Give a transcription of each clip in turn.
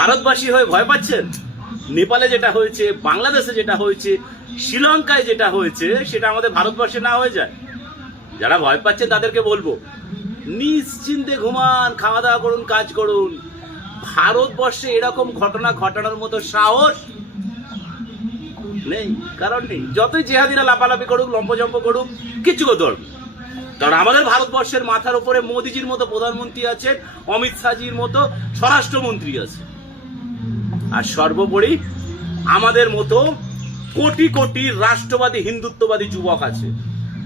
ভারতবাসী হয়ে ভয় পাচ্ছেন? নেপালে যেটা হয়েছে, বাংলাদেশে যেটা হয়েছে, শ্রীলঙ্কায় যেটা হয়েছে, সেটা আমাদের ভারতবর্ষে না হয়ে যায়। যারা ভয় পাচ্ছেন তাদেরকে বলব, নিশ্চিন্তে ঘুমান খাওয়া দাওয়া করুন, কাজ করুন। ভারতবর্ষে এরকম ঘটনা ঘটানোর মতো সাহস নেই, কারণ নেই। যতই জেহাদিরা লাপালাপি করুক, লম্পজম্প করুক, কিচ্ছু করতে কারণ আমাদের ভারতবর্ষের মাথার উপরে মোদিজির মতো প্রধানমন্ত্রী আছেন, অমিত শাহজির মতো স্বরাষ্ট্রমন্ত্রী আছে আর সর্বোপরি আমাদের মতো কোটি কোটি রাষ্ট্রবাদী, হিন্দুত্ববাদী যুবক আছে।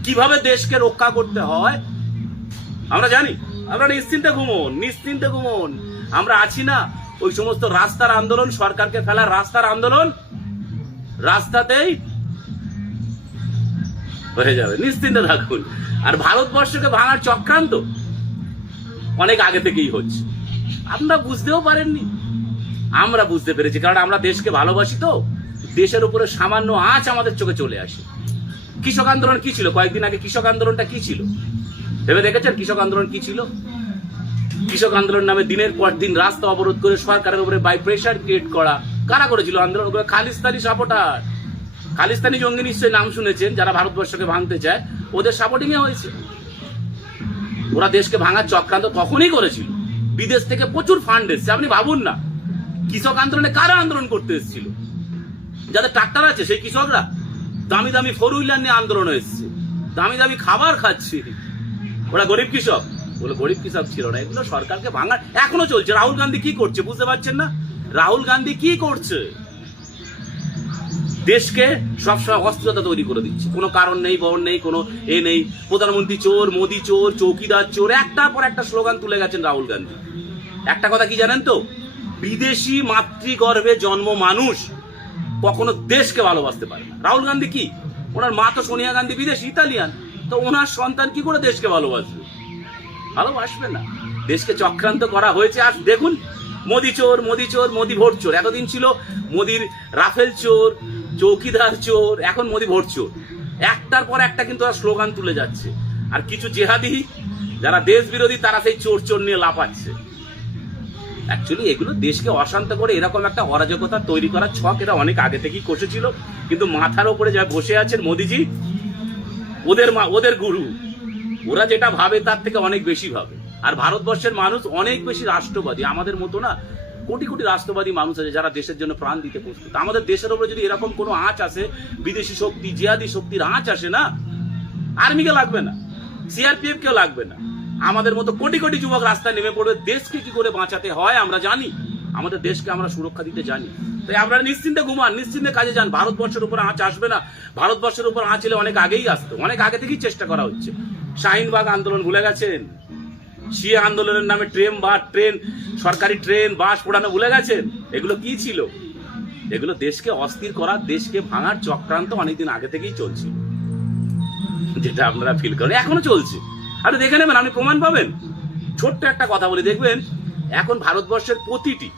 কীভাবে দেশকে রক্ষা করতে হয়, আমরা জানি। আমরা নিশ্চিন্তে ঘুমন নিশ্চিন্তে ঘুমন। আমরা আছি না, ওই সমস্ত রাস্তার আন্দোলন, সরকারকে ফেলার রাস্তার আন্দোলন রাস্তাতেই হয়ে যাবে। নিশ্চিন্তে থাকুন। আর ভারতবর্ষকে ভাঙার চক্রান্ত অনেক আগে থেকেই হচ্ছে। আপনারা বুঝতেও পারেননি। আমরা বুঝতে পেরেছি, কারণ আমরা দেশকে ভালোবাসি তো। দেশের উপরে সামান্য আঁচ আমাদের চোখে চলে আসে। কৃষক আন্দোলন কি ছিল? কয়েকদিন আগে কৃষক আন্দোলনটা কি ছিল? ভেবে দেখেছেন কৃষক আন্দোলন কি ছিল? কৃষক আন্দোলন নামে দিনের পর দিন রাস্তা অবরোধ করে সরকারের উপরে বাই প্রেশার ক্রিয়েট করা। কারা করেছিল আন্দোলন খালিস্তানি সাপোর্টার খালিস্তানি জঙ্গি নিশ্চয়ই নাম শুনেছেন, যারা ভারতবর্ষকে ভাঙতে চায়। ওদের সাপোর্টিং এ হয়েছে। ওরা দেশকে ভাঙার চক্রান্ত তখনই করেছিল। বিদেশ থেকে প্রচুর ফান্ড এসছে, আপনি ভাবুন না। কৃষক আন্দোলনে কারা আন্দোলন করতে এসেছিল? যাদের ট্রাক্টর আছে, সেই কৃষকরা? দামি দামি ফোর হুইলার নিয়ে আন্দোলন এসছে। দামি দামি খাবার খাচ্ছে। ওরা গরিব কৃষক। বলে গরিব কৃষক ছিল না। এগুলো সরকারকে ভাঙার এখনও চলছে। রাহুল গান্ধী কি করছে বুঝতে পারছেন না? রাহুল গান্ধী কি করছে? দেশকে সবসময় অস্থিরতা তৈরি করে দিচ্ছে। কোনো কারণ নেই বহন নেই, কোনো এ নেই। প্রধানমন্ত্রী চোর, মোদি চোর, চৌকিদার চোর, একটার পর একটা স্লোগান তুলে গেছেন রাহুল গান্ধী। একটা কথা কি জানেন তো? বিদেশি মাতৃগর্ভে জন্ম মানুষ কখনো দেশকে ভালোবাসতে পারে না। রাহুল গান্ধী কি? ওনার মা তো সোনিয়া গান্ধী বিদেশি, ইতালিয়ান। তো ওনার সন্তান কি করে দেশকে ভালোবাসবে? ভালোবাসবে না। দেশকে চক্রান্ত করা হয়েছে আর দেখুন, মোদি চোর মোদি চোর, মোদি ভোট চোর। এতদিন ছিল মোদির রাফেল চোর, চৌকিদার চোর, এখন মোদি ভোট চোর। একটার পর একটা কিন্তু ওরা স্লোগান তুলে যাচ্ছে। আর কিছু জেহাদি, যারা দেশ বিরোধী তারা সেই চোর চোর নিয়ে লাফাচ্ছে। অ্যাকচুয়ালি এগুলো দেশকে অশান্ত করে এরকম একটা অরাজকতা তৈরি করার ছক এরা অনেক আগে থেকেই কষেছিল। কিন্তু মাথার ওপরে যা বসে আছেন মোদিজি, ওদের মা, ওদের গুরু, ওরা যেটা ভাবে তার থেকে অনেক বেশি ভাবে। আর ভারতবর্ষের মানুষ অনেক বেশি রাষ্ট্রবাদী। আমাদের মতো না, কোটি কোটি রাষ্ট্রবাদী মানুষ আছে যারা দেশের জন্য প্রাণ দিতে প্রস্তুত। আমাদের দেশের উপরে যদি এরকম কোনো আঁচ আসে, বিদেশি শক্তি, জিহাদি শক্তির আঁচ আসে না, আর্মিকে লাগবে না সিআরপিএফ কেও লাগবে না। আমাদের মতো কোটি কোটি যুবক রাস্তায় নেমে পড়বে। দেশকে কি করে বাঁচাতে হয় আমরা জানি। আমাদের দেশকে আমরা সুরক্ষা দিতে জানি। তাই আপনারা নিশ্চিন্তে ঘুমান, নিশ্চিন্তে কাজে যান। ভারতবর্ষের উপর আঁচ আসবে না। ভারতবর্ষের উপর আঁচ এলে অনেক আগেই আসতো অনেক আগে থেকেই চেষ্টা করা হচ্ছে। শাহিনবাগ আন্দোলন ভুলে গেছেন? শিয়া আন্দোলনের নামে ট্রেন বা ট্রেন, সরকারি ট্রেন, বাস পোড়ানো ভুলে গেছেন? এগুলো কি ছিল? এগুলো দেশকে অস্থির করা, দেশকে ভাঙার চক্রান্ত অনেকদিন আগে থেকেই চলছে। যেটা আপনারা ফিল করেন। এখনও চলছে। আপনি দেখে নেবেন, আপনি প্রমাণ পাবেন। ছোট্ট একটা কথা বলি, দেখবেন এখন ভারতবর্ষের প্রতিটি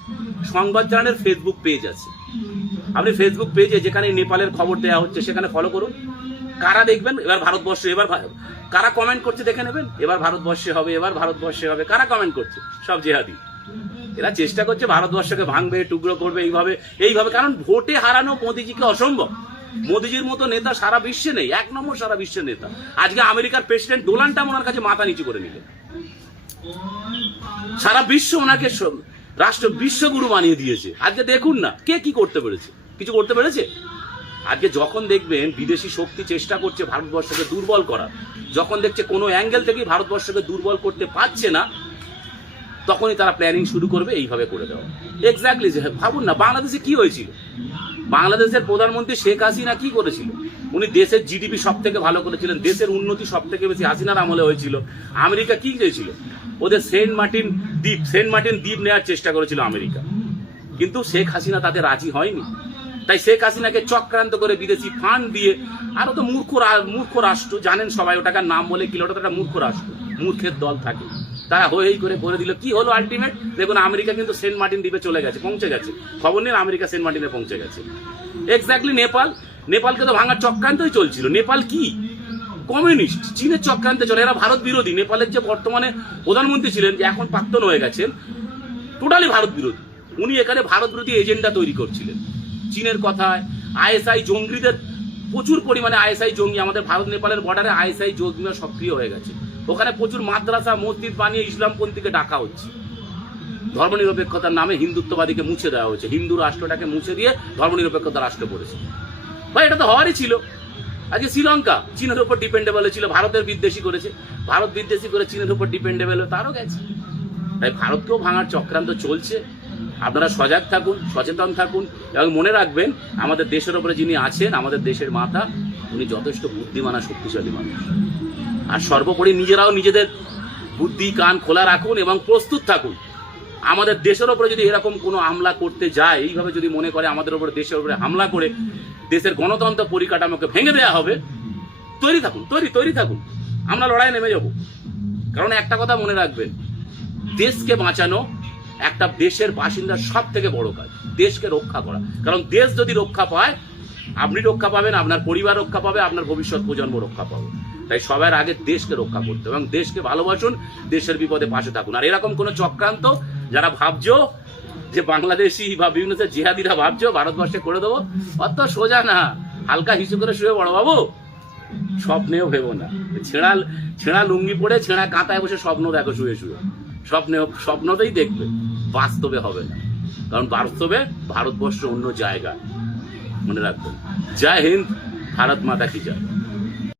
সংবাদ চ্যানেলের ফেসবুক পেজ আছে। আপনি ফেসবুক পেজে যেখানে নেপালের খবর দেওয়া হচ্ছে, সেখানে ফলো করুন। কারা দেখবেন? এবার ভারতবর্ষে, এবার কারা কমেন্ট করছে দেখে নেবেন? এবার ভারতবর্ষে হবে, এবার ভারতবর্ষে হবে। কারা কমেন্ট করছে? সব জেহাদি। এরা চেষ্টা করছে ভারতবর্ষকে ভাঙবে, টুকরো করবে এইভাবে এইভাবে। কারণ ভোটে হারানো মোদিজিকে অসম্ভব। মোদিজির মতো নেতা সারা বিশ্বে নেই, এক নম্বর সারা বিশ্বের নেতা। আজকে আমেরিকার প্রেসিডেন্ট ডোনাল্ড ট্রাম্প ওনার কাছে মাথা নিচু করে নিলেন। সারা বিশ্ব ওনাকে রাষ্ট্র বিশ্বগুরু বানিয়ে দিয়েছে। আজকে দেখুন না, কে কি করতে পেরেছে? কিছু করতে পেরেছে? আজকে যখন দেখবেন বিদেশি শক্তি চেষ্টা করছে ভারতবর্ষকে দুর্বল করার, যখন দেখছে কোনো অ্যাঙ্গেল থেকেই ভারতবর্ষকে দুর্বল করতে পারছে না, তখনই তারা প্ল্যানিং শুরু করবে এইভাবে করে দেওয়া। এক্স্যাক্টলি ভাবুন না, বাংলাদেশে কি হয়েছিল? বাংলাদেশের প্রধানমন্ত্রী শেখ হাসিনা কি করেছিল? উনি দেশের জিডিপি সব থেকে ভালো করেছিলেন, দেশের উন্নতি সব থেকে বেশি হাসিনার আমলে হয়েছিল। আমেরিকা কি চেয়েছিল? ওদের সেন্ট মার্টিন দ্বীপ, সেন্ট মার্টিন দ্বীপ নেওয়ার চেষ্টা করেছিল আমেরিকা। কিন্তু শেখ হাসিনা তাতে রাজি হয়নি। তাই শেখ হাসিনাকে চক্রান্ত করে বিদেশি ফান্ড দিয়ে, আরও তো মূর্খ মূর্খ রাষ্ট্র, জানেন সবাই ওটাকে নাম বলে কি ওটা একটা মূর্খ রাষ্ট্র, মূর্খের দল থাকে। তারা হই হই করে করে দিল, কি হলো আলটিমেট দেখুন, আমেরিকা কিন্তু সেন্ট মার্টিন দ্বীপে চলে গেছে, পৌঁছে গেছে। খবর নেই আমেরিকা সেন্ট মার্টিনে পৌঁছে গেছে। এক্স্যাক্টলি নেপাল, নেপালকে তো ভাঙার চক্রান্তই চলছিল। নেপাল কি? কমিউনিস্ট, চীনের চক্রান্তে চলে। এরা ভারত বিরোধী। নেপালের যে বর্তমানে প্রধানমন্ত্রী ছিলেন, যে এখন প্রাক্তন হয়ে গেছেন টোটালি ভারত বিরোধী। উনি এখানে ভারত বিরোধী এজেন্ডা তৈরি করছিলেন। চীনের কথায়, আইএসআই জঙ্গিদের প্রচুর পরিমাণে, আইএসআই জঙ্গি, আমাদের ভারত নেপালের বর্ডারে আইএসআই জঙ্গিরা সক্রিয় হয়ে গেছে। ওখানে প্রচুর মাদ্রাসা, মসজিদ বানিয়ে ইসলামপন্থীকে ডাকা হচ্ছে। ধর্মনিরপেক্ষতার নামে হিন্দুত্ববাদীকে মুছে দেওয়া হয়েছে। হিন্দু রাষ্ট্রটাকে মুছে দিয়ে ধর্মনিরপেক্ষতা রাষ্ট্র করেছে। ভাই, এটা তো হওয়ারই ছিল। আজকে শ্রীলঙ্কা চীনের উপর ডিপেন্ডেবল ছিল, ভারতের বিদ্বেষী করেছে। ভারত বিদ্বেষী করে চীনের উপর ডিপেন্ডেবল তারও গেছে। তাই ভারতকেও ভাঙার চক্রান্ত চলছে। আপনারা সজাগ থাকুন, সচেতন থাকুন এবং মনে রাখবেন, আমাদের দেশের ওপরে যিনি আছেন, আমাদের দেশের মাতা, উনি যথেষ্ট বুদ্ধিমান আর শক্তিশালী মানুষ। আর সর্বোপরি নিজেরাও নিজেদের বুদ্ধি, কান খোলা রাখুন এবং প্রস্তুত থাকুন। আমাদের দেশের ওপরে যদি এরকম কোনো হামলা করতে যায়, এইভাবে যদি মনে করে আমাদের উপরে দেশের উপরে হামলা করে, দেশের গণতন্ত্র পরিকাঠামোকে ভেঙে দেওয়া হবে, তৈরি থাকুন, তৈরি তৈরি থাকুন। আমরা লড়াই নেমে যাব। কারণ একটা কথা মনে রাখবেন, দেশকে বাঁচানো একটা দেশের বাসিন্দার সব থেকে বড় কাজ, দেশকে রক্ষা করা। কারণ দেশ যদি রক্ষা পায়, আপনি রক্ষা পাবেন, আপনার পরিবার রক্ষা পাবে, আপনার ভবিষ্যৎ প্রজন্ম রক্ষা পাবে। তাই সবার আগে দেশকে রক্ষা করতে এবং দেশকে ভালোবাসুন, দেশের বিপদে পাশে থাকুন। আর এরকম কোনো চক্রান্ত যারা ভাবছ যে বাংলাদেশি বা বিভিন্ন জিহাদিরা ভাবছ, ভারতবর্ষে করে দেবো, অত সোজা না। হালকা হিসু করে শুয়ে বড় বাবু। স্বপ্নেও ভেবো না। ছেঁড়া ছেঁড়া লুঙ্গি পরে, ছেঁড়া কাঁথায় বসে স্বপ্ন দেখো শুয়ে শুয়ে। স্বপ্নে, স্বপ্নতেই দেখবে। বাস্তবে হবে না। কারণ বাস্তবে ভারতবর্ষ অন্য জায়গা। মনে রাখবেন। জয় হিন্দ, ভারত মাতা কি জয়।